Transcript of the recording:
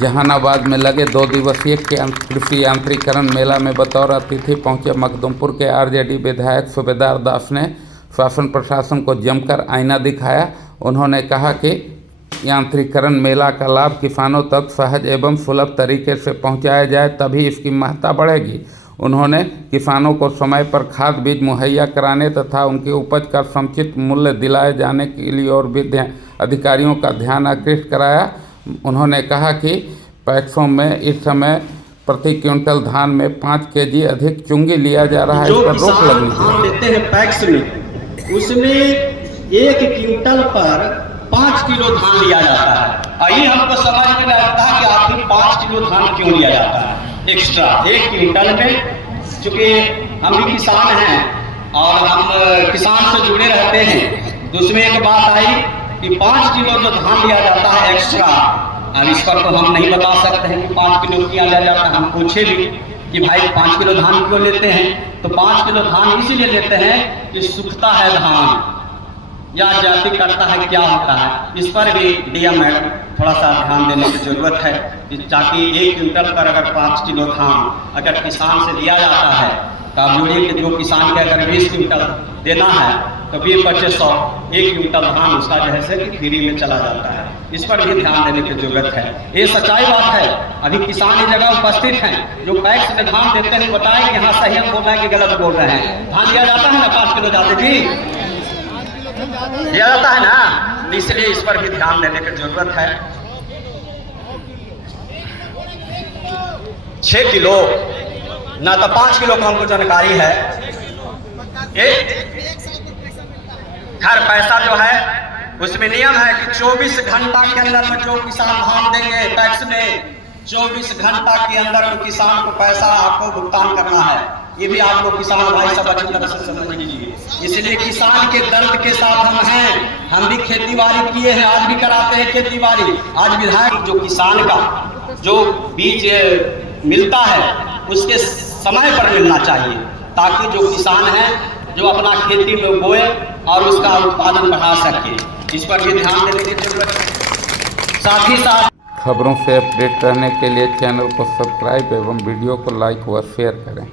जहानाबाद में लगे 2 दिवसीय कृषि यांत्रिकरण मेला में बतौर अतिथि पहुंचे मखदुमपुर के आरजेडी विधायक सूबेदार दास ने शासन प्रशासन को जमकर आईना दिखाया। उन्होंने कहा कि यांत्रिकरण मेला का लाभ किसानों तक सहज एवं सुलभ तरीके से पहुंचाया जाए, तभी इसकी महत्ता बढ़ेगी। उन्होंने किसानों को समय पर खाद बीज मुहैया कराने तथा उनकी उपज का समुचित मूल्य दिलाए जाने के लिए और भी अधिकारियों का ध्यान आकृष्ट कराया। उन्होंने कहा कि पैक्सों में इस समय प्रति क्विंटल धान में 5 केजी अधिक चुंगी लिया जा रहा है, इस पर रोक लगनी चाहिए। देते हैं पैक्स में, उसमें 1 क्विंटल पर 5 किलो धान लिया जाता है। यही हमको समझ में नहीं आता कि आखिर 5 किलो धान क्यों लिया जाता है एक्स्ट्रा 1 क्विंटल में। चूँकि हम भी किसान हैं और हम किसान से जुड़े रहते हैं, तो उसमें एक बात आई कि 5 किलो जो धान लिया जाता है एक्स्ट्रा, अब इस पर तो हम नहीं बता सकते हैं कि 5 किलो क्या लिया जाता है। हम पूछे भी कि भाई 5 किलो धान क्यों लेते हैं, तो 5 किलो धान इसलिए लेते हैं कि सूखता है धान या जाति करता है, क्या होता है, इस पर भी डीएम मैडम थोड़ा सा ध्यान देने की जरूरत है, ताकि 1 क्विंटल पर अगर 5 किलो धान अगर किसान से लिया जाता है तो आप जोड़िए कि जो किसान के अगर 20 क्विंटल देना है तो 20-2500 1 क्विंटल धान उसका जो है कि फ्री में चला जाता है। इस पर भी ध्यान देने की जरूरत है। ये सच्चाई बात है। अभी किसान इस जगह उपस्थित हैं जो पैक्स में धान देते हैं, बताएं कि यहाँ सही हम बोल रहे हैं कि गलत बोल रहे हैं। धान दिया जाता है ना 5 किलो जाते जी दिया जाता है ना, इसलिए इस पर भी ध्यान देने की जरूरत है। 6 किलो ना तो 5 किलो का हमको जानकारी है। हर पैसा जो है उसमें नियम है कि 24 घंटा के अंदर में जो किसान धान देंगे पैक्स में, 24 घंटा के अंदर में किसान को पैसा आपको भुगतान करना है। ये भी आप लोग किसान भाई सब अच्छी तरह से समझ लीजिए। इसलिए किसान के दर्द के साथ हम हैं। हम भी खेती बाड़ी किए हैं, आज भी कराते हैं खेती बाड़ी। आज विधायक जो किसान का जो बीज मिलता है उसके समय पर मिलना चाहिए, ताकि जो किसान है जो अपना खेती में बोए और उसका उत्पादन बढ़ा सके। इस पर भी ध्यान देने की जरूरत है। साथ ही साथ खबरों से अपडेट रहने के लिए चैनल को सब्सक्राइब एवं वीडियो को लाइक व शेयर करें।